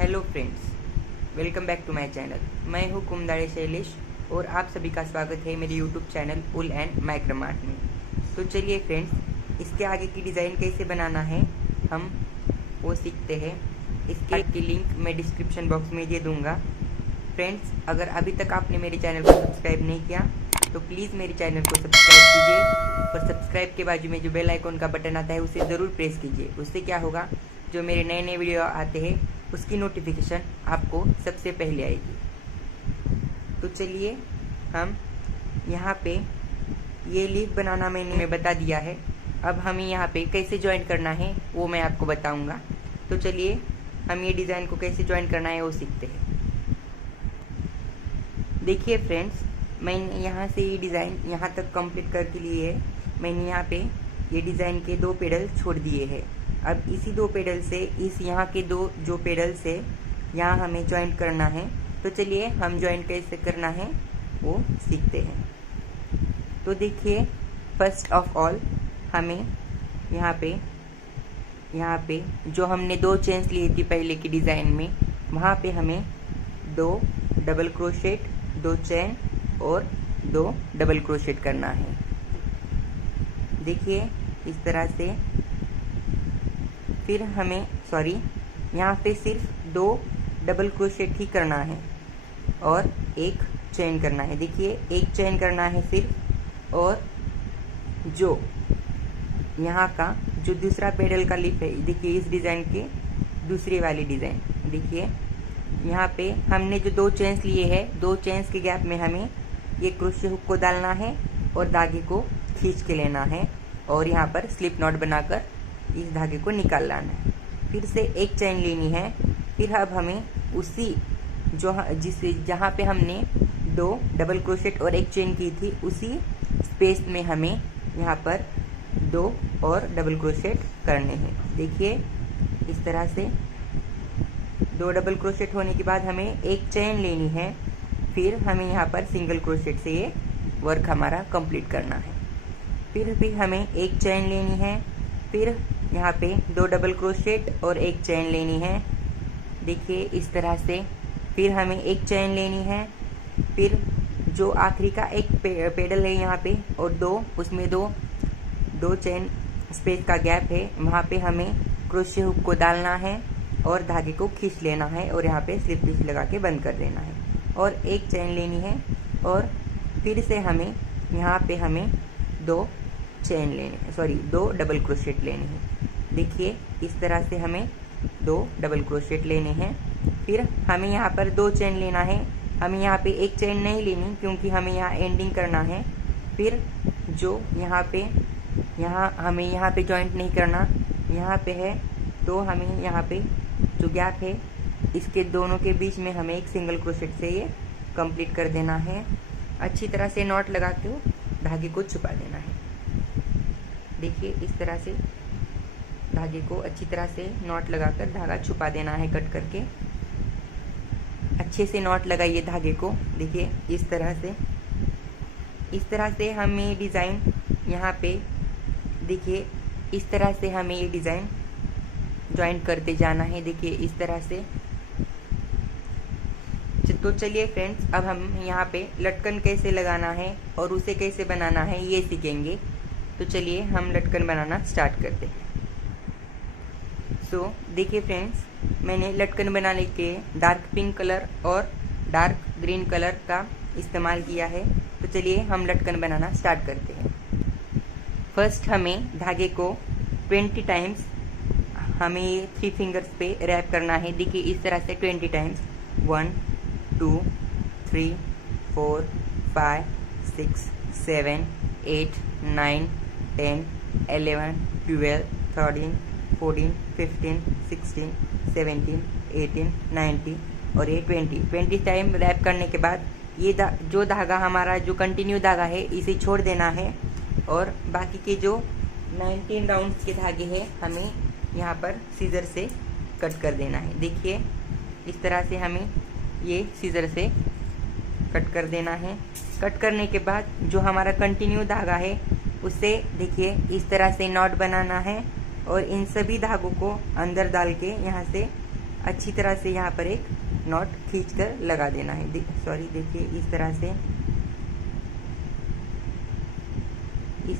Hello friends, welcome back to my channel. मैं हूँ कुमदाड़े शैलेश और आप सभी का स्वागत है मेरे यूट्यूब चैनल वूल एंड माइक्रोमार्ट में। तो चलिए फ्रेंड्स, इसके आगे की डिज़ाइन कैसे बनाना है हम वो सीखते हैं। इसके की लिंक मैं डिस्क्रिप्शन बॉक्स में दे दूँगा। फ्रेंड्स, अगर अभी तक आपने मेरे चैनल को सब्सक्राइब नहीं किया तो प्लीज़ मेरे चैनल को सब्सक्राइब कीजिए और सब्सक्राइब के बाजू में जो बेल आइकॉन का बटन आता है उसे ज़रूर प्रेस कीजिए। उससे क्या होगा, जो मेरे नए नए वीडियो आते हैं उसकी नोटिफिकेशन आपको सबसे पहले आएगी। तो चलिए, हम यहाँ पे ये लीफ बनाना मैंने बता दिया है। अब हमें यहाँ पे कैसे ज्वाइन करना है वो मैं आपको बताऊँगा। तो चलिए, हम ये डिज़ाइन को कैसे ज्वाइन करना है वो सीखते हैं। देखिए फ्रेंड्स, मैंने यहाँ से ये डिज़ाइन यहाँ तक कंप्लीट करके लिए है। मैंने यहाँ पे ये डिज़ाइन के 2 पेडल छोड़ दिए हैं। अब इसी 2 पेडल से इस यहाँ के 2 जो पेडल से यहाँ हमें ज्वाइन करना है। तो चलिए, हम ज्वाइन कैसे करना है वो सीखते हैं। तो देखिए, फर्स्ट ऑफ ऑल हमें यहाँ पे जो हमने 2 चेन्स लिए थी पहले की डिज़ाइन में, वहाँ पे हमें 2 डबल क्रोशेट, 2 चेन और 2 डबल क्रोशेट करना है। देखिए इस तरह से। फिर हमें यहाँ पे सिर्फ 2 डबल क्रोशेट ही करना है और 1 चेन करना है। देखिए 1 चेन करना है सिर्फ। और जो यहाँ का जो दूसरा पेडल का लिप है, देखिए इस डिज़ाइन के दूसरी वाली डिज़ाइन, देखिए यहाँ पे हमने जो 2 चेन्स लिए हैं, 2 चेन्स के गैप में हमें ये क्रोशे हुक को डालना है और धागे को खींच के लेना है और यहाँ पर स्लिप नॉट बनाकर इस धागे को निकाल लाना है। फिर से 1 चेन लेनी है। फिर अब हमें उसी जहाँ पे हमने 2 डबल क्रोशेट और 1 चेन की थी, उसी स्पेस में हमें यहाँ पर 2 और डबल क्रोशेट करने हैं। देखिए इस तरह से 2 डबल क्रोशेट होने के बाद हमें 1 चेन लेनी है। फिर हमें यहाँ पर सिंगल क्रोशेट से ये वर्क हमारा कंप्लीट करना है। फिर भी हमें 1 चेन लेनी है। फिर यहाँ पे 2 डबल क्रोशेट और 1 चेन लेनी है। देखिए इस तरह से। फिर हमें 1 चेन लेनी है। फिर जो आखिरी का एक पेडल है यहाँ पे और 2 उसमें 2 चेन स्पेस का गैप है, वहाँ पे हमें क्रोशे हुक को डालना है और धागे को खींच लेना है और यहाँ पे स्लिप स्टिच लगा के बंद कर देना है और 1 चेन लेनी है। और फिर से हमें यहाँ पे हमें 2 डबल क्रोशेट लेने हैं। देखिए इस तरह से हमें 2 डबल क्रोशेट लेने हैं। फिर हमें यहाँ पर 2 चेन लेना है। हमें यहाँ पे 1 चेन नहीं लेनी क्योंकि हमें यहाँ एंडिंग करना है। फिर जो हमें यहाँ पे जॉइंट नहीं करना, यहाँ पे है, तो हमें यहाँ पे जो गैप है इसके दोनों के बीच में हमें 1 सिंगल क्रोशेट से ये कंप्लीट कर देना है। अच्छी तरह से नॉट लगा के धागे को छुपा देना है। देखिए इस तरह से धागे को अच्छी तरह से नॉट लगाकर धागा छुपा देना है। कट करके अच्छे से नॉट लगाइए धागे को। देखिए इस तरह से हमें ये डिज़ाइन यहाँ पे, देखिए इस तरह से हमें ये डिज़ाइन ज्वाइन करते जाना है। देखिए इस तरह से। तो चलिए फ्रेंड्स, अब हम यहाँ पे लटकन कैसे लगाना है और उसे कैसे बनाना है ये सीखेंगे। तो चलिए हम लटकन बनाना स्टार्ट करते हैं। देखिए फ्रेंड्स, मैंने लटकन बनाने के डार्क पिंक कलर और डार्क ग्रीन कलर का इस्तेमाल किया है। तो चलिए हम लटकन बनाना स्टार्ट करते हैं। फर्स्ट हमें धागे को 20 टाइम्स हमें 3 फिंगर्स पे रैप करना है। देखिए इस तरह से 20 टाइम्स 1 2 3 4 5 6 7 8 9 10 11 12 13 14 15 16 17 18 19 और ये 20 टाइम रैप करने के बाद ये जो धागा हमारा जो कंटिन्यू धागा है इसे छोड़ देना है और बाकी के जो 19 राउंड्स के धागे हैं हमें यहाँ पर सीजर से कट कर देना है। देखिए इस तरह से हमें ये सीजर से कट कर देना है। कट करने के बाद जो हमारा कंटिन्यू धागा है उसे देखिए इस तरह से नॉट बनाना है और इन सभी धागों को अंदर डाल के यहाँ से अच्छी तरह से यहाँ पर एक नॉट खींच कर लगा देना है। देखिए इस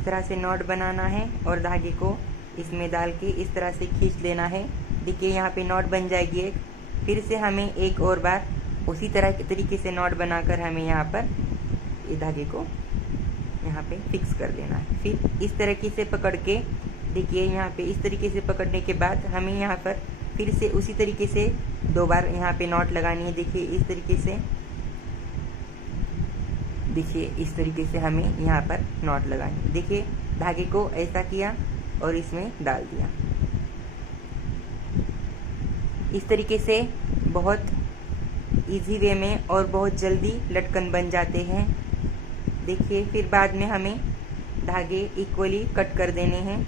तरह से नॉट बनाना है और धागे को इसमें डाल के इस तरह से खींच लेना है। देखिए यहाँ पे नॉट बन जाएगी एक। फिर से हमें एक और बार उसी तरह के तरीके से नॉट बनाकर हमें यहाँ पर ये धागे को यहाँ पे फिक्स कर देना है। फिर इस तरीके से पकड़ के देखिए यहाँ पे इस तरीके से पकड़ने के बाद हमें यहाँ पर फिर से उसी तरीके से 2 बार यहाँ पे नॉट लगानी है। देखिए इस तरीके से हमें यहाँ पर नॉट लगानी है। देखिए धागे को ऐसा किया और इसमें डाल दिया। इस तरीके से बहुत इजी वे में और बहुत जल्दी लटकन बन जाते हैं। देखिए फिर बाद में हमें धागे इक्वली कट कर देने हैं।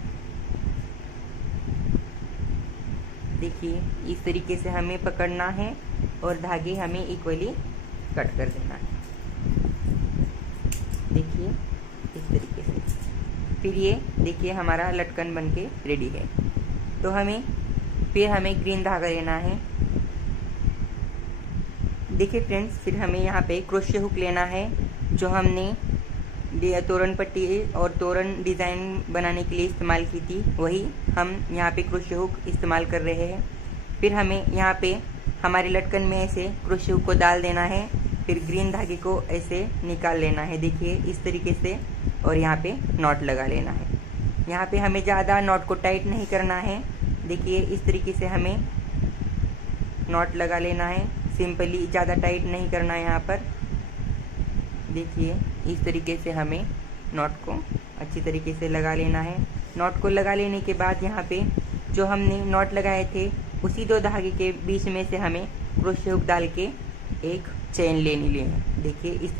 देखिए इस तरीके से हमें पकड़ना है और धागे हमें इक्वली कट कर देना है। देखिए इस तरीके से फिर ये देखिए हमारा लटकन बनके रेडी है। तो फिर हमें ग्रीन धागा लेना है। देखिए फ्रेंड्स, फिर हमें यहाँ पे क्रोशे हुक लेना है। जो हमने तोरण पट्टी और तोरण डिज़ाइन बनाने के लिए इस्तेमाल की थी, वही हम यहाँ पे क्रोशे हुक इस्तेमाल कर रहे हैं। फिर हमें यहाँ पे हमारे लटकन में ऐसे क्रोशे हुक को डाल देना है। फिर ग्रीन धागे को ऐसे निकाल लेना है। देखिए इस तरीके से, और यहाँ पे नॉट लगा लेना है। यहाँ पे हमें ज़्यादा नॉट को टाइट नहीं करना है। देखिए इस तरीके से हमें नॉट लगा लेना है। सिंपली, ज़्यादा टाइट नहीं करना है यहाँ पर। देखिए इस तरीके से हमें नॉट को अच्छी तरीके से लगा लेना है। नॉट को लगा लेने के बाद यहाँ पे जो हमने नॉट लगाए थे, उसी 2 धागे के बीच में से हमें क्रोशे हुक डाल के एक चेन लेनी है। देखिए इस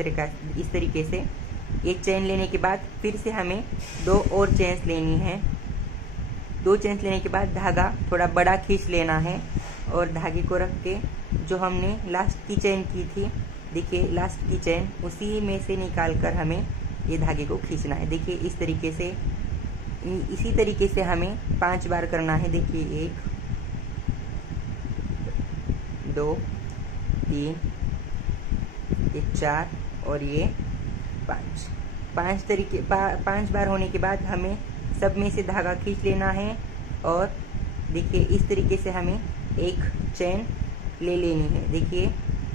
तरीके से एक चेन लेने के बाद फिर से हमें 2 और चेन्स लेनी है। 2 चेन्स लेने के बाद धागा थोड़ा बड़ा खींच लेना है और धागे को रख के जो हमने लास्ट की चेन की थी, देखिए लास्ट की चेन उसी में से निकाल कर हमें ये धागे को खींचना है। देखिए इस तरीके से, इसी तरीके से हमें 5 बार करना है। देखिए 1 2 3 ये 4 और ये 5। 5 बार होने के बाद हमें सब में से धागा खींच लेना है और देखिए इस तरीके से हमें एक चेन ले लेनी है। देखिए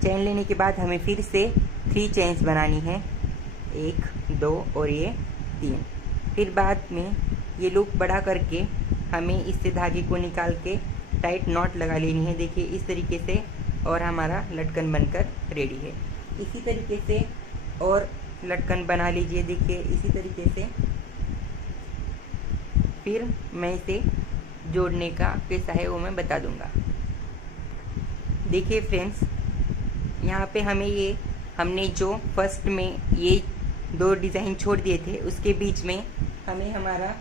चेन लेने के बाद हमें फिर से 3 चेन्स बनानी है, 1 2 और ये 3। फिर बाद में ये लूप बढ़ा करके हमें इससे धागे को निकाल के टाइट नॉट लगा लेनी है। देखिए इस तरीके से, और हमारा लटकन बनकर रेडी है। इसी तरीके से और लटकन बना लीजिए। देखिए इसी तरीके से फिर मैं इसे जोड़ने का कैसा है वो मैं बता दूंगा। देखिए फ्रेंड्स, यहाँ पे हमने जो फर्स्ट में ये 2 डिज़ाइन छोड़ दिए थे, उसके बीच में हमें हमारा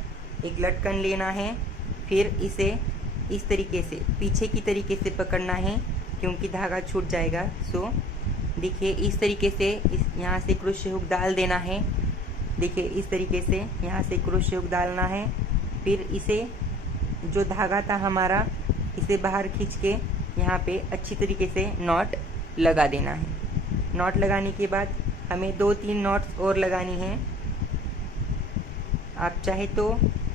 एक लटकन लेना है। फिर इसे इस तरीके से पीछे की तरीके से पकड़ना है, क्योंकि धागा छूट जाएगा। सो देखिए इस तरीके से यहाँ से क्रोशे हुक डाल देना है। देखिए इस तरीके से यहाँ से क्रोशे हुक डालना है। फिर इसे जो धागा था हमारा, इसे बाहर खींच के यहाँ पे अच्छी तरीके से नॉट लगा देना है। नॉट लगाने के बाद हमें 2-3 नॉट्स और लगानी है। आप चाहे तो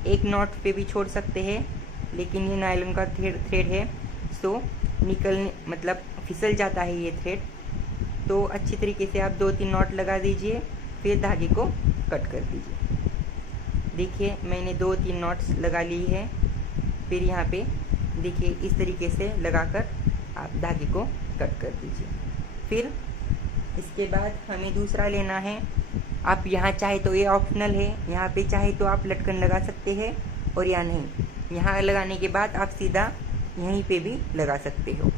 एक नॉट पे भी छोड़ सकते हैं, लेकिन ये नायलॉन का थ्रेड है, सो मतलब फिसल जाता है ये थ्रेड। तो अच्छी तरीके से आप 2-3 नॉट लगा दीजिए, फिर धागे को कट कर दीजिए। देखिए मैंने 2-3 नॉट्स लगा ली है। फिर यहाँ पे देखिए इस तरीके से लगाकर आप धागे को कट कर दीजिए। फिर इसके बाद हमें दूसरा लेना है। आप यहाँ चाहे तो, ये ऑप्शनल है, यहाँ पे चाहे तो आप लटकन लगा सकते हैं और या नहीं। यहाँ लगाने के बाद आप सीधा यहीं पे भी लगा सकते हो।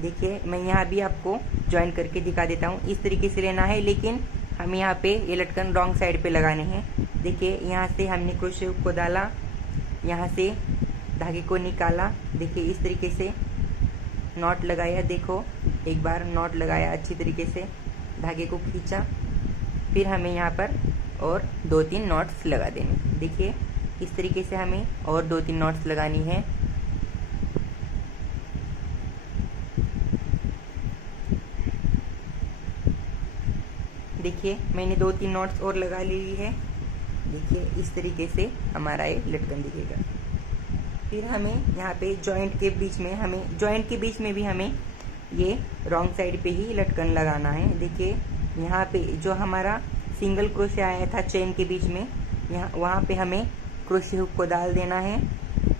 देखिए मैं यहाँ भी आपको ज्वाइन करके दिखा देता हूँ। इस तरीके से लेना है, लेकिन हम यहाँ पे ये लटकन रॉन्ग साइड पे लगाने हैं। देखिए यहाँ से हमने क्रोशे हुक को डाला, यहाँ से धागे को निकाला। देखिए इस तरीके से नॉट लगाया। देखो एक बार नॉट लगाया, अच्छी तरीके से धागे को खींचा। फिर हमें यहाँ पर और 2-3 नॉट्स लगा देने। देखिए इस तरीके से हमें और 2-3 नॉट्स लगानी है। देखिए मैंने 2-3 नॉट्स और लगा ली है। देखिए इस तरीके से हमारा ये लटकन दिखेगा। फिर हमें यहाँ पे जॉइंट के बीच में भी हमें ये रॉन्ग साइड पे ही लटकन लगाना है। देखिए यहाँ पे जो हमारा सिंगल क्रोशे आया था चेन के बीच में, वहाँ पे हमें क्रोशे हुक को डाल देना है।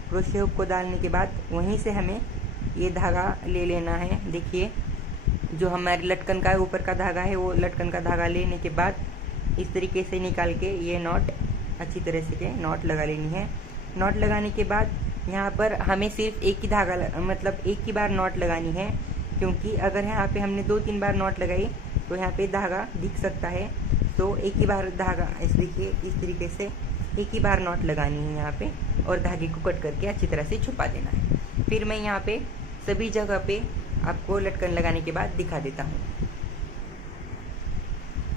क्रोशे हुक को डालने के बाद वहीं से हमें ये धागा ले लेना है। देखिए जो हमारे लटकन का ऊपर का धागा है, वो लटकन का धागा लेने के बाद इस तरीके से निकाल के ये नॉट अच्छी तरह से नॉट लगा लेनी है। नॉट लगाने के बाद यहाँ पर हमें सिर्फ एक ही धागा मतलब एक ही बार नॉट लगानी है, क्योंकि अगर यहाँ पे हमने 2-3 बार नॉट लगाई तो यहाँ पे धागा दिख सकता है। तो एक ही बार धागा देखिए इस तरीके से एक ही बार नॉट लगानी है यहाँ पे, और धागे को कट करके अच्छी तरह से छुपा देना है। फिर मैं यहाँ पे सभी जगह पे आपको लटकन लगाने के बाद दिखा देता हूँ।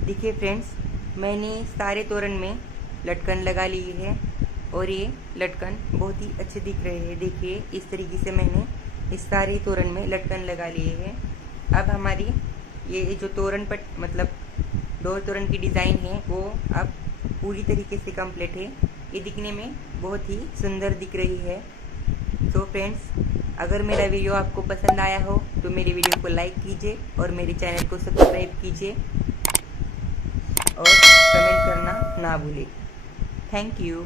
देखिए फ्रेंड्स, मैंने सारे तोरण में लटकन लगा ली है और ये लटकन बहुत ही अच्छे दिख रहे हैं। देखिए इस तरीके से मैंने इस सारे तोरण में लटकन लगा लिए हैं। अब हमारी ये जो तोरण पट मतलब 2 तोरण की डिज़ाइन है वो अब पूरी तरीके से कंप्लीट है। ये दिखने में बहुत ही सुंदर दिख रही है। तो फ्रेंड्स, अगर मेरा वीडियो आपको पसंद आया हो तो मेरे वीडियो को लाइक कीजिए और मेरे चैनल को सब्सक्राइब कीजिए और कमेंट करना ना भूलें। Thank you.